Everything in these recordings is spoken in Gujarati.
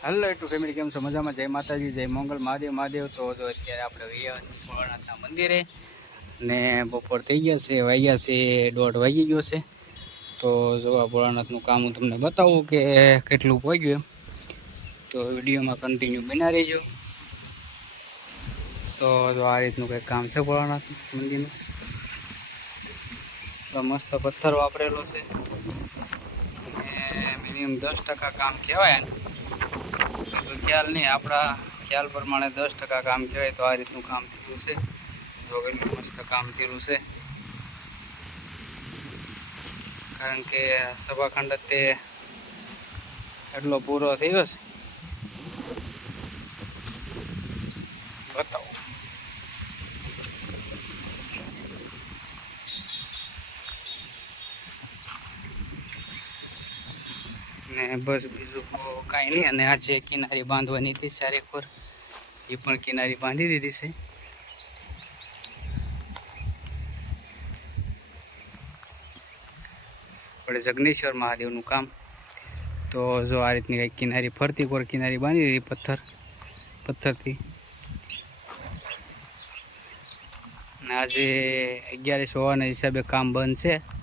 હલો ટુ ફેમિલી કેમ છો? મજામાં? જય માતાજી, જય મંગલ. મહાદેવ મહાદેવ. તો જો અત્યારે આપણે વૈયા છીએ ભોળાનાથના મંદિરે ને બપોર થઈ ગયા છે વાગ્યા છે, દોઢ વાગી ગયો છે. તો જો આ ભોળાનાથનું કામ હું તમને બતાવું કે કેટલું પહોંચ્યું તો વિડીયોમાં કન્ટિન્યુ બના રહેજો. તો જો આ રીતનું કંઈક કામ છે ભોળાનાથ મંદિરનું. તો મસ્ત પથ્થર વાપરેલો છે. મિનિમમ દસ ટકા કામ કહેવાય ને એટલું ખ્યાલ નહીં, આપણા ખ્યાલ પ્રમાણે દસ ટકા કામ કહેવાય તો આ રીતનું કામ થયેલું છે. જો મસ્ત કામ થયેલું છે. કારણ કે સભાખંડ તે એટલો પૂરો થયો છે. બતાવો. બસ બીજું કાંઈ નહીં. અને આજે કિનારી બાંધવાની હતી ચારેક પર એ પણ કિનારી બાંધી દીધી છે. આપણે જગનેશ્વર મહાદેવનું કામ. તો જો આ રીતની કંઈક કિનારી ફરતી, કોર કિનારી બાંધી દીધી પથ્થર, પથ્થરથી. આજે અગિયારસ હોવાના હિસાબે કામ બંધ છે.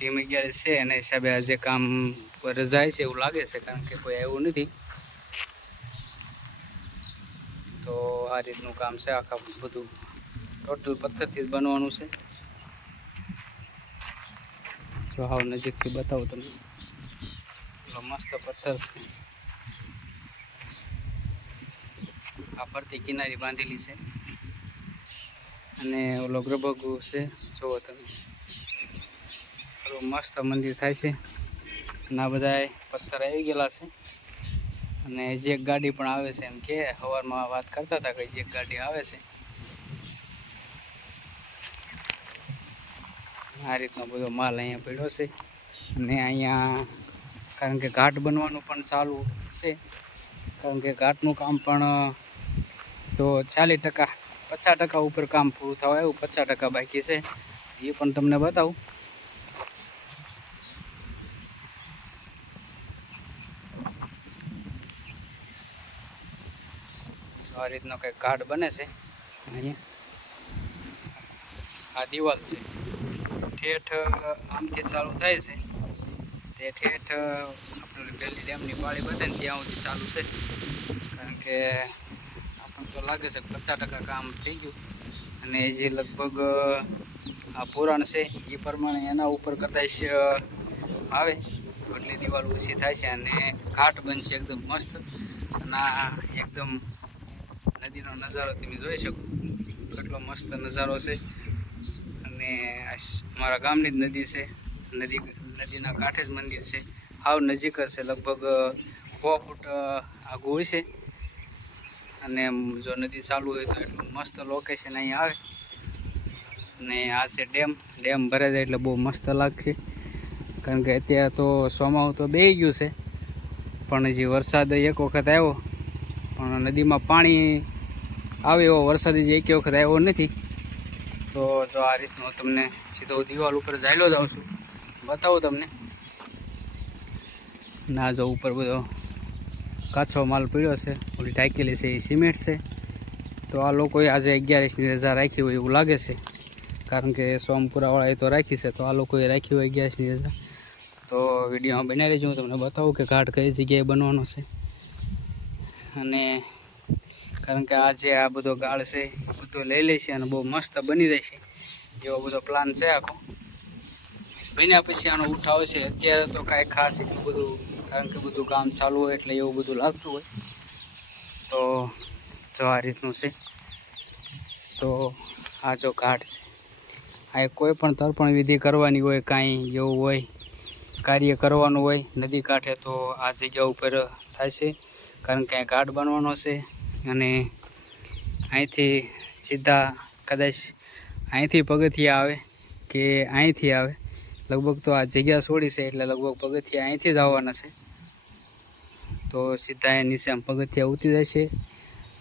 ટીમ અગિયાર છે એના હિસાબે આજે કામ પર રજાય છે એવું લાગે છે, કારણ કે કોઈ આવ્યું નથી. તો આ રીતનું કામ છે, આખા બધું ટોટલ પથ્થરથી જ બનવાનું છે. જો હાવ નજીકથી બતાવું તમને. એટલો મસ્ત પથ્થર છે. આ ફરતી કિનારી બાંધેલી છે. અને ઓલો ગ્રબગુ છે, જુઓ તમે. મસ્ત મંદિર થાય છે. અને આ બધા પથ્થર આવી ગયેલા છે. અને જે ગાડી પણ આવે છે એમ કે સવારમાં વાત કરતા હતા કે જે ગાડી આવે છે. આ રીતનો બધો માલ અહીંયા પડ્યો છે. અને અહીંયા કારણ કે ઘાટ બનવાનું પણ ચાલુ છે. કારણ કે ઘાટનું કામ પણ, તો ચાલીસ ટકા, પચાસ ટકા ઉપર કામ પૂરું થવા આવ્યું પચાસ ટકા બાકી છે. એ પણ તમને બતાવું. આ રીતનો કંઈક ઘાટ બને છે. અહીંયા. આ દિવાલ છે. ઠેઠ, આમથી ચાલુ થાય છે. તે ઠેઠ, આપણે પહેલી ડેમની પાળી બધે ને ત્યાં સુધી ચાલુ છે. કારણ કે આપણને તો લાગે છે પચાસ ટકા કામ થઈ ગયું. અને જે લગભગ, આ પુરાણ છે, એ પ્રમાણે એના ઉપર કદાચ આવે. એટલે દિવાલ ઓછી થાય છે અને ઘાટ બનશે એકદમ મસ્ત. અને એકદમ નદીનો નજારો તમે જોઈ શકો. કેટલો મસ્ત નજારો છે. અને અમારા ગામની જ નદી છે. નદી, નદીના કાંઠે જ મંદિર છે. હાવ નજીક જ છે, લગભગ સો ફૂટ આગું છે. અને જો નદી ચાલુ હોય તો એટલું મસ્ત લોકેશન અહીં આવે. ને આ છે ડેમ. ડેમ ભરે જાય એટલે બહુ મસ્ત લાગશે. કારણ કે અત્યારે તો સોમાવું તો બેહી ગયું છે. પણ હજી વરસાદ એક વખત આવ્યો. પણ નદીમાં પાણી આવે એવો વરસાદ જે એક વખત આવ્યો નથી. તો જો આ રીતનો તમને સીધો દિવાલ ઉપર જાયલો જાઉં છું. બતાવું તમને. ના જો ઉપર બધો કાચો માલ પડ્યો છે, ઓલી ટાંકેલી છે, એ સિમેન્ટ છે. તો આ લોકોએ આજે અગિયારસની રજા રાખી હોય એવું લાગે છે. કારણ કે સોમપુરાવાળાએ તો રાખી છે, તો આ લોકોએ રાખી હોય અગિયારસની રજા. તો વિડીયોમાં બનાવી લેજો હું તમને બતાવું કે ઘાટ કઈ જગ્યાએ બનવાનો છે. અને કારણ કે આ જે આ બધો ગાળ છે એ બધો લઈ લે છે અને બહુ મસ્ત બની રહેશે એવો બધો પ્લાન છે આખો. બન્યા પછી આનો ઉઠાવ છે. અત્યારે તો કાંઈ ખાસ એટલું બધું, કારણ કે બધું કામ ચાલુ હોય એટલે એવું બધું લાગતું હોય. તો જો આ રીતનું છે. તો આ જો ઘાટ છે. આ કોઈ પણ તર્પણ વિધિ કરવાની હોય, કાંઈ એવું હોય, કાર્ય કરવાનું હોય, નદી કાંઠે તો આ જગ્યા ઉપર થાય છે. કારણ કે ઘાટ બનવાનો છે અને અહીંથી સીધા કદાચ અહીંથી પગથિયા આવે કે અહીંથી આવે. લગભગ તો આ જગ્યા છોડી છે એટલે લગભગ પગથિયા અહીંથી જ આવવાના છે. તો સીધા એ નીચે આમ પગથિયા ઉતરી જાય છે.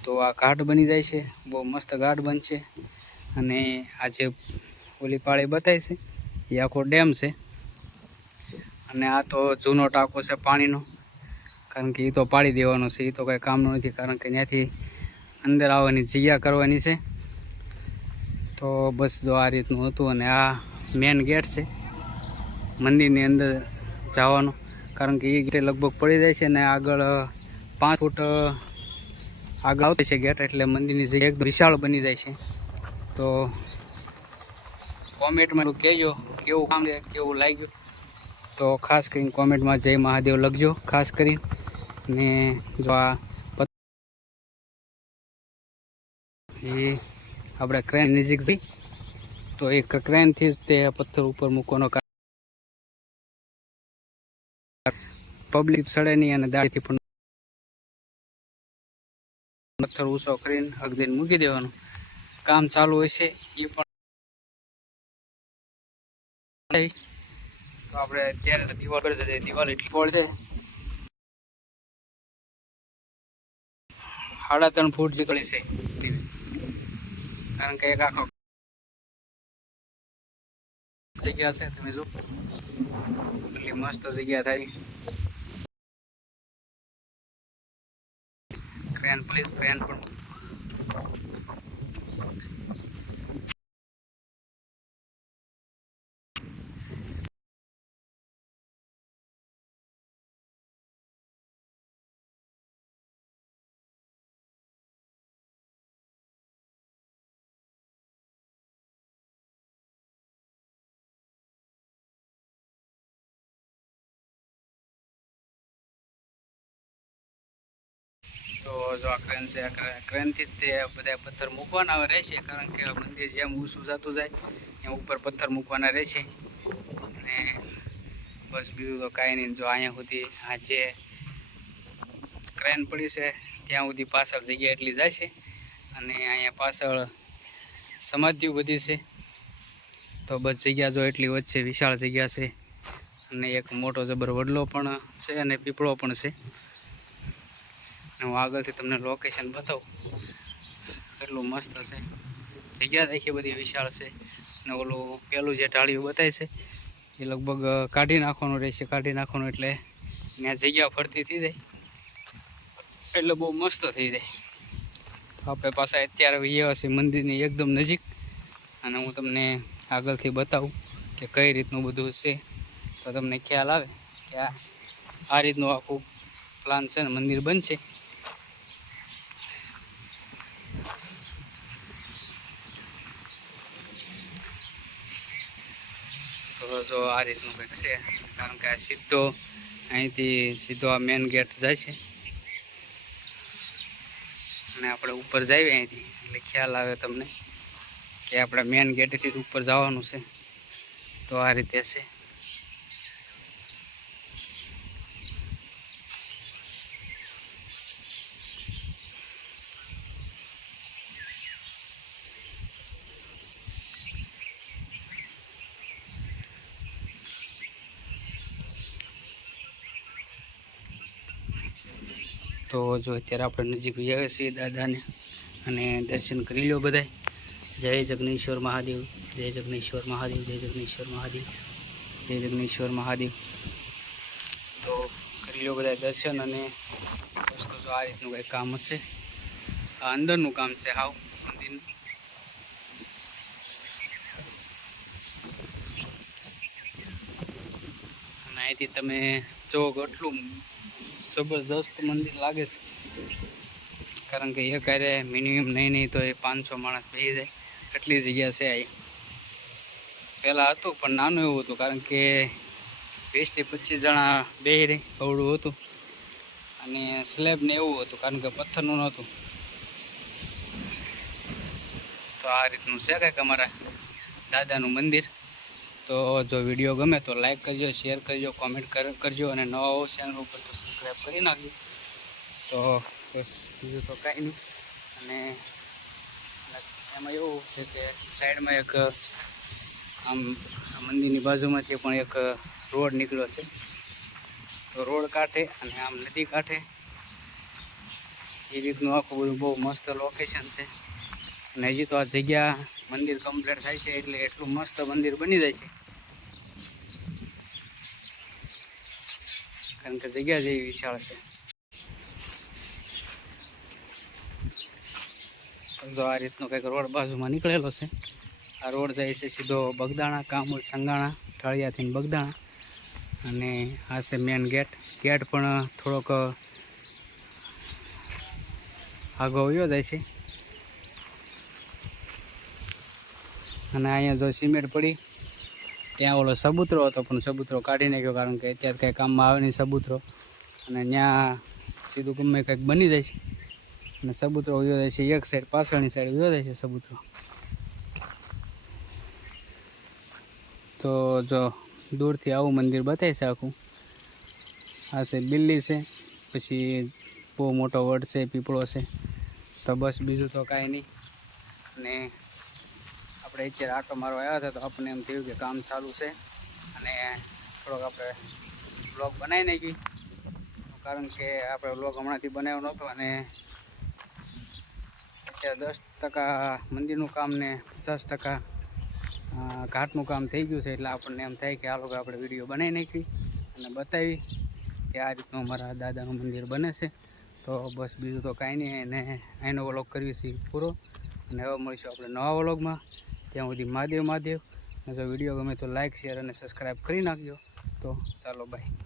તો આ ઘાટ બની જાય છે. બહુ મસ્ત ઘાટ બનશે. અને આ જે ઓલી પાળી બતાવી છે એ આખો ડેમ છે. અને આ તો જૂનો ટાંકો છે પાણીનો. કારણ કે એ તો પાડી દેવાનું છે એ તો કંઈ કામનું નથી, કારણ કે ત્યાંથી અંદર આવવાની જગ્યા કરવાની છે. તો બસ જો આ રીતનું હતું અને આ મેન ગેટ છે, મંદિરની અંદર જવાનો. કારણ કે એ ગેટ લગભગ પડી જાય છે અને આગળ પાંચ ફૂટ આગળ આવતી છે ગેટ એટલે મંદિરની જગ્યા એકદમ વિશાળ બની જાય છે. તો કોમેન્ટમાં કહેજો, કેવું કામ કેવું લાગ્યું? તો ખાસ કરીને કોમેન્ટમાં જય મહાદેવ લખજો, ખાસ કરીને. ને જો આ એ આપણે ક્રેન નજીક જઈ, તો એ ક્રેનથી જ તે પથ્થર ઉપર મૂકવાનો પબ્લિક સડે નહીં અને દાળીથી પણ પથ્થર ઊંચો કરીને અગદીને મૂકી દેવાનું. કામ ચાલુ હોય છે, એ પણ આપણે અત્યારે દિવાળી છે એટલી પોળ સાડા ત્રણ ફૂટ નીકળે છે. કારણ કે એક આખો જગ્યા છે, તમે જો એટલી મસ્ત જગ્યા થાય. ક્રેન પ્લીઝ ક્રેન પણ જો આ ક્રેન છે ક્રેનથી જ તે બધા પથ્થર મૂકવાના રહેશે, કારણ કે મંદિર જેમ ઊંચું જતું જાય, એમ ઉપર પથ્થર મૂકવાના રહેશે. અને બસ બીજું તો કાંઈ નહીં, જો અહીંયા સુધી આ જે ક્રેન પડી છે, ત્યાં સુધી પાછળ જગ્યા એટલી જાય છે. અને અહીંયા પાછળ સમાધિઓ બધી છે. તો બસ જગ્યા જો એટલી વચ્ચે વિશાળ જગ્યા છે. અને એક મોટો જબર વડલો પણ છે અને પીપળો પણ છે. અને હું આગળથી તમને લોકેશન બતાવું. કેટલું મસ્ત છે. જગ્યા આખી બધી વિશાળ છે. અને ઓલું પેલું જે ટાળીઓ બતાય છે, એ લગભગ કાઢી નાખવાનું રહેશે, કાઢી નાખવાનું એટલે ત્યાં જગ્યા ફરતી થઈ જાય. એટલે બહુ મસ્ત થઈ જાય. આપણે પાછા અત્યારે એ હશે મંદિરની એકદમ નજીક, અને હું તમને આગળથી બતાવું કે કઈ રીતનું બધું છે. તો તમને ખ્યાલ આવે કે આ રીતનું આખું પ્લાન છે ને મંદિર બનશે. તો આ રીતનું કંઈક છે. કારણ કે સીધો અહીંથી સીધો આ મેન ગેટ જાય છે. અને આપણે ઉપર જઈએ અહીંથી. એટલે ખ્યાલ આવે તમને કે આપણે મેન ગેટેથી ઉપર જવાનું છે. તો આ રીતે છે. તો જો અત્યારે આપણે નજીક આવ્યા છીએ દાદાને અને દર્શન કરી લો બધાય. જય જગનેશ્વર મહાદેવ, જય જગનેશ્વર મહાદેવ, જય જગનેશ્વર મહાદેવ, જય જગનેશ્વર મહાદેવ. તો કરી લો બધા દર્શન અને દોસ્તો, જો આ રીતનું કંઈક કામ હશે. આ અંદરનું કામ છે હાવ મંદિરનું અને અહીંથી તમે જો કેટલું જબરદસ્ત મંદિર લાગે છે. કારણ કે એક હારે મિનિમમ નહીં નહીં તો એ પાંચસો માણસ બેસી જાય. એટલી જગ્યા છે અહીં પહેલાં હતું પણ નાનું એવું હતું કારણ કે વીસથી પચીસ જણા બેસી રહી અવળું હતું. અને સ્લેબ ને એવું હતું કારણ કે પથ્થરનું નહોતું. તો આ રીતનું છે કંઈક અમારા દાદાનું મંદિર? તો જો વીડિયો ગમે તો લાઈક કરજો શેર કરજો કોમેન્ટ કરજો અને નવા હો ચેનલ ઉપર તો સબસ્ક્રાઈબ કરી નાખજો. તો બીજું તો કાંઈ નહીં. અને એમાં એવું છે કે સાઈડમાં એક, આમ મંદિરની બાજુમાંથી પણ એક રોડ નીકળ્યો છે. તો રોડ કાંઠે અને આમ નદી કાંઠે. એ રીતનું આખું બધું બહુ મસ્ત લોકેશન છે. અને હજી તો આ જગ્યા મંદિર કમ્પ્લીટ થાય છે એટલે એટલું મસ્ત મંદિર બની જાય છે. કારણ કે જગ્યા જેવી વિશાળ છે. જો આ રીતનો કંઈક રોડ બાજુમાં નીકળેલો છે. આ રોડ જાય છે સીધો બગદાણા, કામુલ, સંગાણા ઠાળિયાથી બગદાણા. અને આ છે મેન ગેટ ગેટ પણ થોડોક આગો વયો જાય છે. અને અહીંયા જો સિમેન્ટ પડી ત્યાં ઓલો સબૂતરો હતો, પણ સબૂતરો કાઢી નાખ્યો કારણ કે અત્યારે કંઈ કામમાં આવે નહીં સબૂતરો. અને ત્યાં સીધું ગમે કંઈક બની જાય છે. અને સબૂતરો ઉયો જાય છે, એક સાઈડ પાછળની સાઈડ ઉયો જાય છે સબૂતરો. તો જો દૂરથી આવું મંદિર બતાવી છે આખું. આ છે બિલ્લી છે, પછી બહુ મોટો વડ છે, પીપળો છે. તો બસ બીજું તો કાંઈ નહીં. અને આપણે અત્યારે આટો મારવા આવ્યા હતા તો આપણને એમ થયું કે કામ ચાલુ છે. અને થોડોક આપણે બ્લોગ બનાવી નાખી. કારણ કે આપણે બ્લોગ હમણાંથી બનાવ્યો નહોતો અને અત્યારે દસ ટકા મંદિરનું કામ ને પચાસ ટકા ઘાટનું કામ થઈ ગયું છે એટલે આપણને એમ થાય કે આ લોકો આપણે વીડિયો બનાવી નાખી અને બતાવી કે આ રીતનું અમારા દાદાનું મંદિર બને છે. તો બસ બીજું તો કાંઈ નહીં. એને એનો વ્લોગ કરીએ છીએ પૂરો. અને હવે મળીશું આપણે નવા વ્લોગમાં ત્યાં સુધી મહાદેવ મહાદેવ. જો વીડિયો ગમે તો લાઇક શેર અને સબસ્ક્રાઈબ કરી નાખજો. તો ચાલો બાય